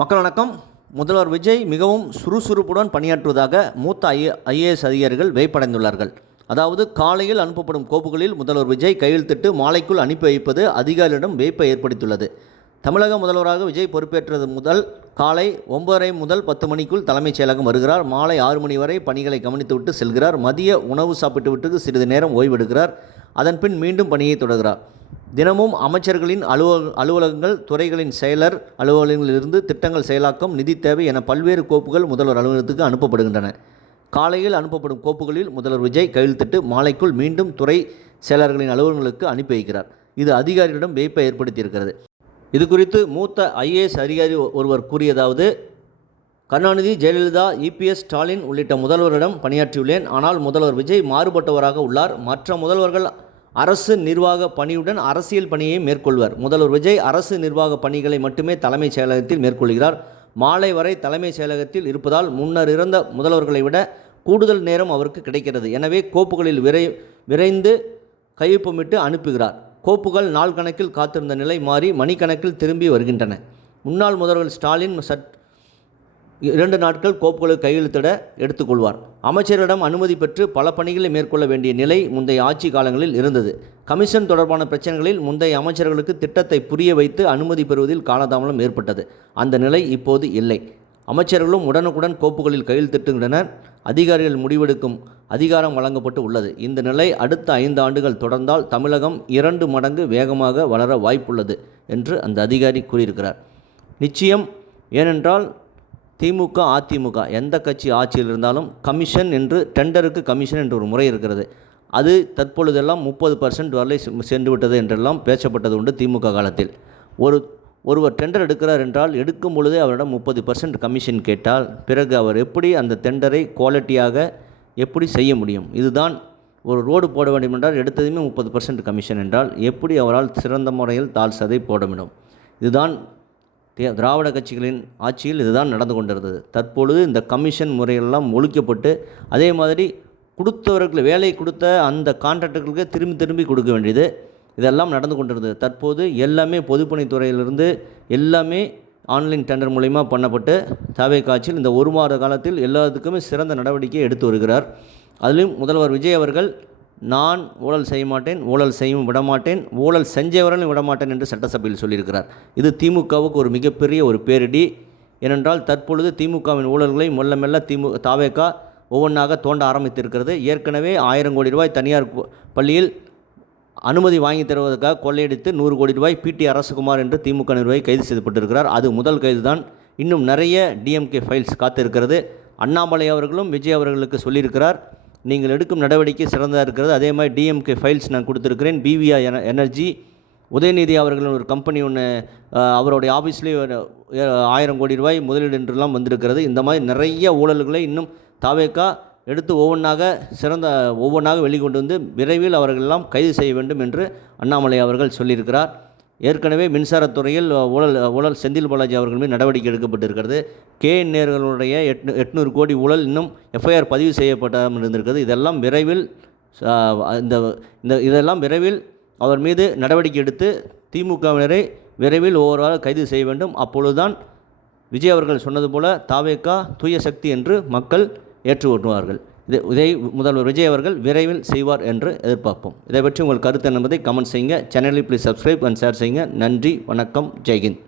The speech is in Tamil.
மக்கள் வணக்கம். முதல்வர் விஜய் மிகவும் சுறுசுறுப்புடன் பணியாற்றுவதாக மூத்த ஐஏஎஸ் அதிகாரிகள் வியப்படைந்துள்ளார்கள். அதாவது காலையில் அனுப்பப்படும் கோப்புகளில் முதல்வர் விஜய் கையெழுத்திட்டு மாலைக்குள் அனுப்பி வைப்பது அதிகாரிகளிடம் வியப்பை ஏற்படுத்தியுள்ளது. தமிழக முதல்வராக விஜய் பொறுப்பேற்றது முதல் காலை 9:30 முதல் 10 மணிக்குள் தலைமைச் செயலகம் வருகிறார். மாலை 6 மணி வரை பணிகளை கவனித்துவிட்டு செல்கிறார். மதிய உணவு சாப்பிட்டுவிட்டு சிறிது நேரம் ஓய்வெடுக்கிறார். அதன் பின் மீண்டும் பணியை தொடர்கிறார். தினமும் அமைச்சர்களின் அலுவலகங்கள், துறைகளின் செயலர் அலுவலகங்களிலிருந்து திட்டங்கள் செயலாக்கம், நிதி தேவை என பல்வேறு கோப்புகள் முதல்வர் அலுவலகத்துக்கு அனுப்பப்படுகின்றன. காலையில் அனுப்பப்படும் கோப்புகளில் முதல்வர் விஜய் கையெழுத்திட்டு மாலைக்குள் மீண்டும் துறை செயலர்களின் அலுவலகங்களுக்கு அனுப்பி வைக்கிறார். இது அதிகாரிகளிடம் வியப்பை ஏற்படுத்தியிருக்கிறது. இது குறித்து மூத்த ஐஏஎஸ் அதிகாரி ஒருவர் கூறியதாவது: கருணாநிதி, ஜெயலலிதா, இபிஎஸ், ஸ்டாலின் உள்ளிட்ட முதல்வரிடம் பணியாற்றியுள்ளேன். ஆனால் முதல்வர் விஜய் மாறுபட்டவராக உள்ளார். மற்ற முதல்வர்கள் அரசு நிர்வாக பணியுடன் அரசியல் பணியை மேற்கொள்வர். முதல்வர் விஜய் அரசு நிர்வாக பணிகளை மட்டுமே தலைமைச் செயலகத்தில் மேற்கொள்கிறார். மாலை வரை தலைமைச் செயலகத்தில் இருப்பதால் முன்னர் இருந்த முதல்வர்களை விட கூடுதல் நேரம் அவருக்கு கிடைக்கிறது. எனவே கோப்புகளில் விரைந்து கையொப்பமிட்டு அனுப்புகிறார். கோப்புகள் நாள் கணக்கில் காத்திருந்த நிலை மாறி மணிக்கணக்கில் திரும்பி வருகின்றன. முன்னாள் முதல்வர் ஸ்டாலின் 2 நாட்கள் கோப்புகளுக்கு கையெழுத்திட எடுத்துக்கொள்வார். அமைச்சரிடம் அனுமதி பெற்று பல பணிகளை மேற்கொள்ள வேண்டிய நிலை முந்தைய ஆட்சி காலங்களில் இருந்தது. கமிஷன் தொடர்பான பிரச்சனைகளில் முந்தைய அமைச்சர்களுக்கு திட்டத்தை புரிய வைத்து அனுமதி பெறுவதில் காலதாமதம் ஏற்பட்டது. அந்த நிலை இப்போது இல்லை. அமைச்சர்களும் உடனுக்குடன் கோப்புகளில் கையெழுத்திட்டுகின்றனர். அதிகாரிகள் முடிவெடுக்கும் அதிகாரம் வழங்கப்பட்டு உள்ளது. இந்த நிலை அடுத்த 5 ஆண்டுகள் தொடர்ந்தால் தமிழகம் 2 மடங்கு வேகமாக வளர வாய்ப்புள்ளது என்று அந்த அதிகாரி கூறியிருக்கிறார். நிச்சயம். ஏனென்றால் திமுக, அதிமுக எந்த கட்சி ஆட்சியில் இருந்தாலும் கமிஷன் என்று, டெண்டருக்கு கமிஷன் என்று ஒரு முறை இருக்கிறது. அது தற்பொழுதெல்லாம் 30% வரை சென்று விட்டது என்றெல்லாம் பேசப்பட்டது உண்டு. திமுக காலத்தில் ஒருவர் டெண்டர் எடுக்கிறார் என்றால் எடுக்கும் பொழுதே அவரிடம் 30% கமிஷன் கேட்டால் பிறகு அவர் எப்படி அந்த டெண்டரை குவாலிட்டியாக எப்படி செய்ய முடியும்? இதுதான். ஒரு ரோடு போட வேண்டும் என்றால் எடுத்ததுமே 30% கமிஷன் என்றால் எப்படி அவரால் சிறந்த முறையில் தாள் சதை போட முடியும்? இதுதான் திராவிட கட்சிகளின் ஆட்சியில் இதுதான் நடந்து கொண்டிருந்தது. தற்பொழுது இந்த கமிஷன் முறையெல்லாம் ஒழிக்கப்பட்டு அதே மாதிரி கொடுத்தவர்கள் வேலை கொடுத்த அந்த கான்ட்ராக்டர்களுக்கு திரும்பி கொடுக்க வேண்டியது இதெல்லாம் நடந்து கொண்டிருந்தது. தற்போது எல்லாமே பொதுப்பணித்துறையிலிருந்து எல்லாமே ஆன்லைன் டெண்டர் மூலமா பண்ணப்பட்டு தாவே காட்சியில் இந்த 1 மாத காலத்தில் எல்லாத்துக்குமே சிறந்த நடவடிக்கை எடுத்து வருகிறார். அதிலும் முதல்வர் விஜய் அவர்கள் நான் ஊழல் செய்ய மாட்டேன், ஊழல் செய்யும் விடமாட்டேன், ஊழல் செஞ்சவரையும் விடமாட்டேன் என்று சட்டசபையில் சொல்லியிருக்கிறார். இது திமுகவுக்கு ஒரு மிகப்பெரிய ஒரு பேரிடி. ஏனென்றால் தற்பொழுது திமுகவின் ஊழல்களை மெல்ல தாவேகா ஒவ்வொன்றாக தோண்ட ஆரம்பித்திருக்கிறது. ஏற்கனவே 1000 கோடி ரூபாய் தனியார் பள்ளியில் அனுமதி வாங்கி தருவதற்காக கொள்ளையடித்து 100 கோடி ரூபாய் பிடி அரசகுமார் என்று திமுக நிர்வாகி கைது செய்யப்பட்டிருக்கிறார். அது முதல் கைது தான். இன்னும் நிறைய டிஎம்கே ஃபைல்ஸ் காத்திருக்கிறது. அண்ணாமலை அவர்களும் விஜய் அவர்களுக்கு சொல்லியிருக்கிறார், நீங்கள் எடுக்கும் நடவடிக்கை சிறந்ததாக இருக்கிறது. அதே மாதிரி டிஎம்கே ஃபைல்ஸ் நான் கொடுத்துருக்கிறேன். பிவிஆர் எனர்ஜி, உதயநிதி அவர்களின் ஒரு கம்பெனி ஒன்று அவருடைய ஆஃபீஸ்லேயே 1000 கோடி ரூபாய் முதலீடு என்றெல்லாம் வந்திருக்கிறது. இந்த மாதிரி நிறைய ஊழல்களை இன்னும் தாவேகா எடுத்து ஒவ்வொன்றாக வெளிக்கொண்டு வந்து விரைவில் அவர்களெல்லாம் கைது செய்ய வேண்டும் என்று அண்ணாமலை அவர்கள் சொல்லியிருக்கிறார். ஏற்கனவே மின்சாரத்துறையில் ஊழல் செந்தில் பாலாஜி அவர்கள் மீது நடவடிக்கை எடுக்கப்பட்டிருக்கிறது. நேர்களுடைய 800 கோடி ஊழல் இன்னும் எஃப்ஐஆர் பதிவு செய்யப்படாமல் இருந்திருக்கிறது. இதெல்லாம் விரைவில் அவர் மீது நடவடிக்கை எடுத்து திமுகவினரை விரைவில் ஒவ்வொருவராக கைது செய்ய வேண்டும். அப்பொழுதுதான் விஜய் அவர்கள் சொன்னது போல தாவேகா தூய சக்தி என்று மக்கள் ஏற்றுக்கொள்வார்கள். இதை முதல்வர் விஜய் அவர்கள் விரைவில் செய்வார் என்று எதிர்பார்ப்போம். இதை பற்றி உங்கள் கருத்து என்பதை கமெண்ட் செய்யுங்க. சேனலை ப்ளீஸ் சப்ஸ்கிரைப் அண்ட் ஷேர் செய்யுங்க. நன்றி, வணக்கம், ஜெய்ஹிந்த்.